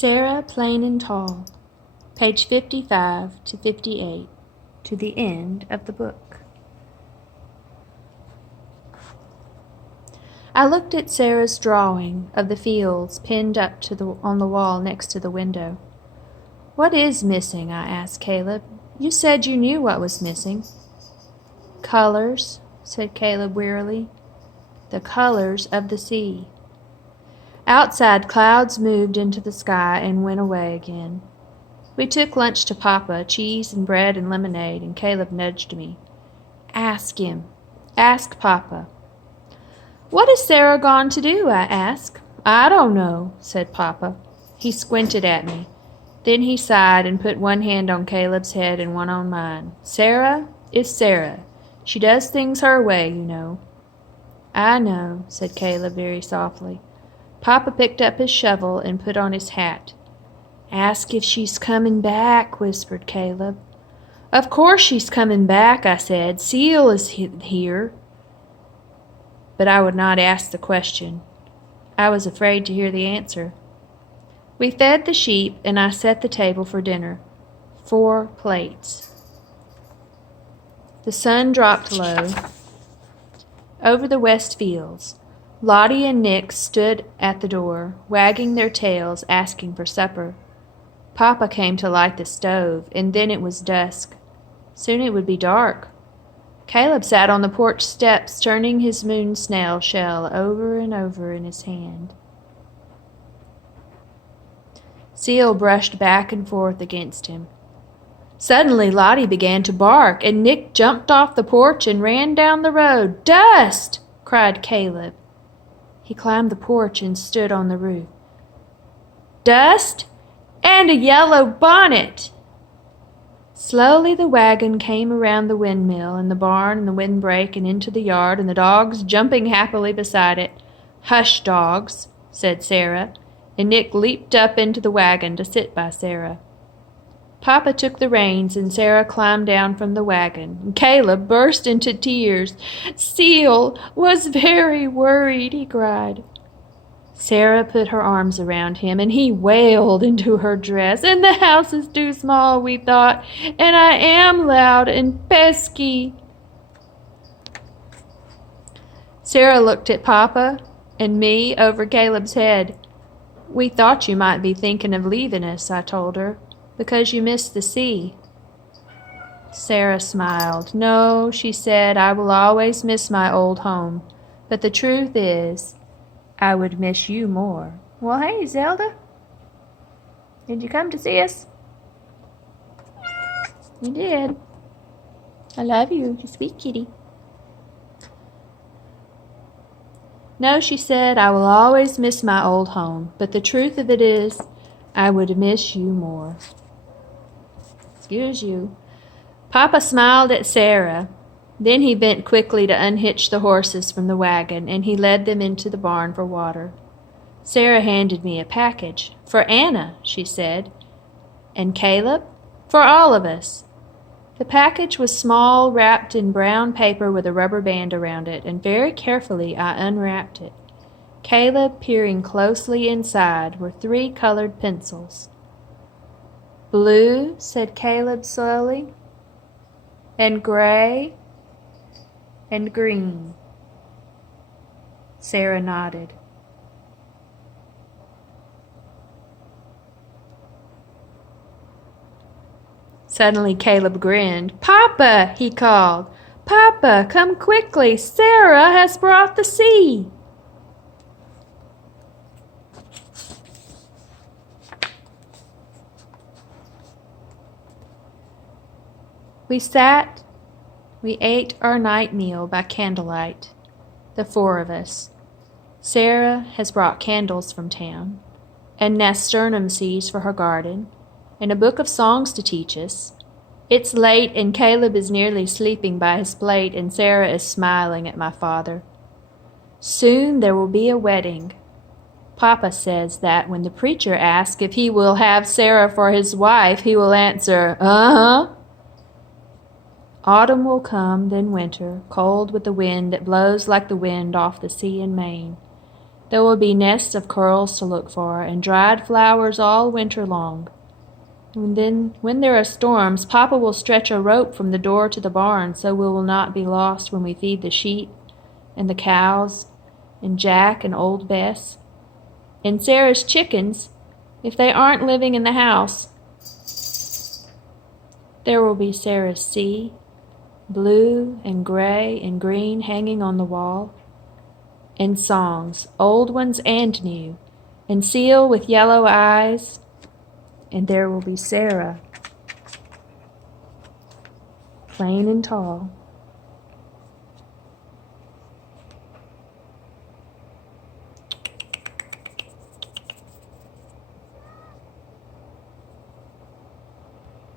Sarah Plain and Tall, page 55 to 58, to the end of the book. I looked at Sarah's drawing of the fields pinned up on the wall next to the window. "What is missing?" I asked Caleb. "You said you knew what was missing." "Colors," said Caleb wearily. "The colors of the sea." Outside, clouds moved into the sky and went away again. We took lunch to Papa, cheese and bread and lemonade, and Caleb nudged me. "Ask him. Ask Papa." "What is Sarah gone to do?" I asked. "I don't know," said Papa. He squinted at me. Then he sighed and put one hand on Caleb's head and one on mine. "Sarah is Sarah. She does things her way, you know." "I know," said Caleb very softly. Papa picked up his shovel and put on his hat. "Ask if she's coming back," whispered Caleb. "Of course she's coming back," I said. "Seal is here." But I would not ask the question. I was afraid to hear the answer. We fed the sheep, and I set the table for dinner. 4 plates. The sun dropped low over the west fields. Lottie and Nick stood at the door, wagging their tails, asking for supper. Papa came to light the stove, and then it was dusk. Soon it would be dark. Caleb sat on the porch steps, turning his moon snail shell over and over in his hand. Seal brushed back and forth against him. Suddenly Lottie began to bark, and Nick jumped off the porch and ran down the road. "Dust!" cried Caleb. He climbed the porch and stood on the roof. "Dust and a yellow bonnet!" Slowly the wagon came around the windmill and the barn and the windbreak and into the yard, and the dogs jumping happily beside it. "Hush, dogs," said Sarah, and Nick leaped up into the wagon to sit by Sarah. Papa took the reins, and Sarah climbed down from the wagon, and Caleb burst into tears. "Seal was very worried," he cried. Sarah put her arms around him, and he wailed into her dress. "And the house is too small, we thought, and I am loud and pesky." Sarah looked at Papa and me over Caleb's head. "We thought you might be thinking of leaving us," I told her, "because you miss the sea." Sarah smiled. "No," she said, "I will always miss my old home. But the truth is, I would miss you more." "Well, hey, Zelda. Did you come to see us?" "You did. I love you, you sweet kitty." "No," she said, "I will always miss my old home. But the truth of it is, I would miss you more." "Excuse you." Papa smiled at Sarah. Then he bent quickly to unhitch the horses from the wagon, and he led them into the barn for water. Sarah handed me a package. "For Anna," she said. "And Caleb?" "For all of us." The package was small, wrapped in brown paper with a rubber band around it, and very carefully I unwrapped it. Caleb, peering closely inside, were 3 colored pencils. "Blue," said Caleb slowly, "and gray, and green." Sarah nodded. Suddenly Caleb grinned. "Papa," he called. "Papa, come quickly. Sarah has brought the sea." We ate our night meal by candlelight, the 4 of us. Sarah has brought candles from town, and nasturtium seeds for her garden, and a book of songs to teach us. It's late, and Caleb is nearly sleeping by his plate, and Sarah is smiling at my father. Soon there will be a wedding. Papa says that when the preacher asks if he will have Sarah for his wife, he will answer, "Uh-huh." Autumn will come, then winter, cold with the wind that blows like the wind off the sea in Maine. There will be nests of curls to look for, and dried flowers all winter long. And then, when there are storms, Papa will stretch a rope from the door to the barn so we will not be lost when we feed the sheep and the cows and Jack and old Bess. And Sarah's chickens, if they aren't living in the house. There will be Sarah's sea, blue and gray and green hanging on the wall, and songs, old ones and new, and Seal with yellow eyes, and there will be Sarah, plain and tall.